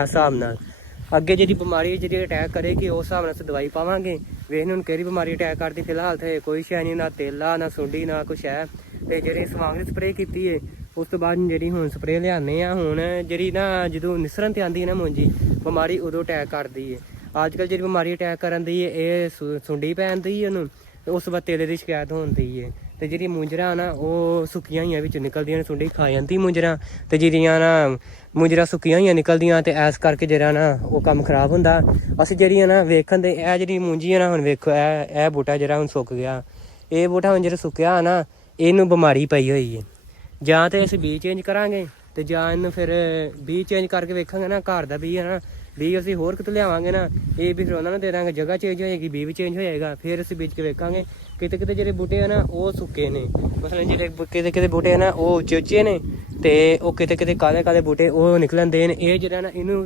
ਹਿਸਾਬ ਨਾਲ ਅੱਗੇ ਜਿਹੜੀ ਬਿਮਾਰੀ ਜਿਹੜੀ ਅਟੈਕ ਕਰੇਗੀ ਉਸ ਹਿਸਾਬ ਨਾਲ ਅਸੀਂ ਦਵਾਈ ਪਾਵਾਂਗੇ। ਵੇਖਣ ਹੁਣ ਕਿਹੜੀ ਬਿਮਾਰੀ ਅਟੈਕ ਕਰਦੀ, ਫਿਲਹਾਲ ਤੇ ਕੋਈ ਸ਼ੈ ਨਹੀਂ, ਨਾ ਤੇਲਾ ਨਾ ਸੁੰਡੀ ਨਾ ਕੁਛ ਹੈ। ਤੇ ਜਿਹੜੀ ਸਵਾਂਗ ਦੀ ਸਪਰੇਅ ਕੀਤੀ ਹੈ ਉਸ ਤੋਂ ਬਾਅਦ ਜਿਹੜੀ ਹੁਣ ਸਪਰੇਅ ਲਿਆਉਂਦੇ ਆ, ਹੁਣ ਜਿਹੜੀ ਨਾ ਜਦੋਂ ਨਿਸਰਨ ਤੇ ਆਉਂਦੀ ਹੈ ਨਾ ਮੁੰਜੀ ਬਿਮਾਰੀ, ਉਦੋਂ ਅਟੈਕ ਕਰਦੀ ਹੈ। ਅੱਜ ਕੱਲ੍ਹ ਜਿਹੜੀ ਬਿਮਾਰੀ ਅਟੈਕ ਕਰਨ ਦੀ ਹੈ ਇਹ ਸੁੰਡੀ ਪੈਂਦੀ ਹੈ ਉਹਨੂੰ, ਉਸ ਤੋਂ ਬਾਅਦ ਤੇਲੇ ਦੀ ਸ਼ਿਕਾਇਤ ਹੁੰਦੀ ਹੈ। ਤੇ ਜਿਹੜੀ ਮੁੰਜਰਾ ਨਾ ਉਹ ਸੁੱਕੀਆਂ ਹੋਈਆਂ ਵਿੱਚ ਨਿਕਲਦੀਆਂ ਨੇ, ਸੁੰਡੀ ਖਾ ਜਾਂਦੀ ਮੁੰਜਰਾ। ਤੇ ਜਿਹੜੀਆਂ ਨਾ ਮੁੰਜਰਾ ਸੁੱਕੀਆਂ ਹੋਈਆਂ ਨਿਕਲਦੀਆਂ ਤੇ ਇਸ ਕਰਕੇ ਜਿਹੜਾ ਨਾ ਉਹ ਕੰਮ ਖਰਾਬ ਹੁੰਦਾ। ਅਸੀਂ ਜਿਹੜੀਆਂ ਨਾ ਵੇਖਣ ਦੇ ਇਹ ਜਿਹੜੀ ਮੁੰਜੀ ਹੈ ਨਾ, ਹੁਣ ਵੇਖੋ ਇਹ ਬੂਟਾ ਜਿਹੜਾ ਹੁਣ ਸੁੱਕ ਗਿਆ, ਇਹ ਬੂਟਾ ਹੁਣ ਜਿਹੜਾ ਸੁੱਕਿਆ ਨਾ ਇਹਨੂੰ ਬਿਮਾਰੀ ਪਈ ਹੋਈ ਹੈ। ਜਾਂ ਤੇ ਅਸੀਂ ਬੀਜ ਚੇਂਜ ਕਰਾਂਗੇ ਤੇ ਜਾਂ ਇਹਨੂੰ ਫਿਰ ਬੀਜ ਚੇਂਜ ਕਰਕੇ ਵੇਖਾਂਗੇ ਨਾ, ਘਰ ਦਾ ਬੀਜ ਹੈ ਨਾ, ਬੀਜ ਅਸੀਂ ਹੋਰ ਕਿਤੋਂ ਲਿਆਵਾਂਗੇ ਨਾ, ਇਹ ਵੀ ਫਿਰ ਉਹਨਾਂ ਨੂੰ ਦੇ ਦਾਂਗੇ, ਜਗ੍ਹਾ ਚੇਂਜ ਹੋ ਜਾਏਗੀ, ਬੀਜ ਵੀ ਚੇਂਜ ਹੋ ਜਾਏਗਾ। ਫਿਰ ਅਸੀਂ ਬੀਜ ਕੇ ਵੇਖਾਂਗੇ ਕਿਤੇ ਕਿਤੇ ਜਿਹੜੇ ਬੂਟੇ ਆ ਨਾ ਉਹ ਸੁੱਕੇ ਨੇ, ਮਤਲਬ ਜਿਹੜੇ ਕਿਤੇ ਕਿਤੇ ਬੂਟੇ ਆ ਨਾ ਉਹ ਉੱਚੇ ਉੱਚੇ ਨੇ, ਤੇ ਉਹ ਕਿਤੇ ਕਿਤੇ ਕਾਲੇ ਕਾਲੇ ਬੂਟੇ ਉਹ ਨਿਕਲਣ ਦੇ ਨੇ। ਇਹ ਜਿਹੜਾ ਨਾ ਇਹਨੂੰ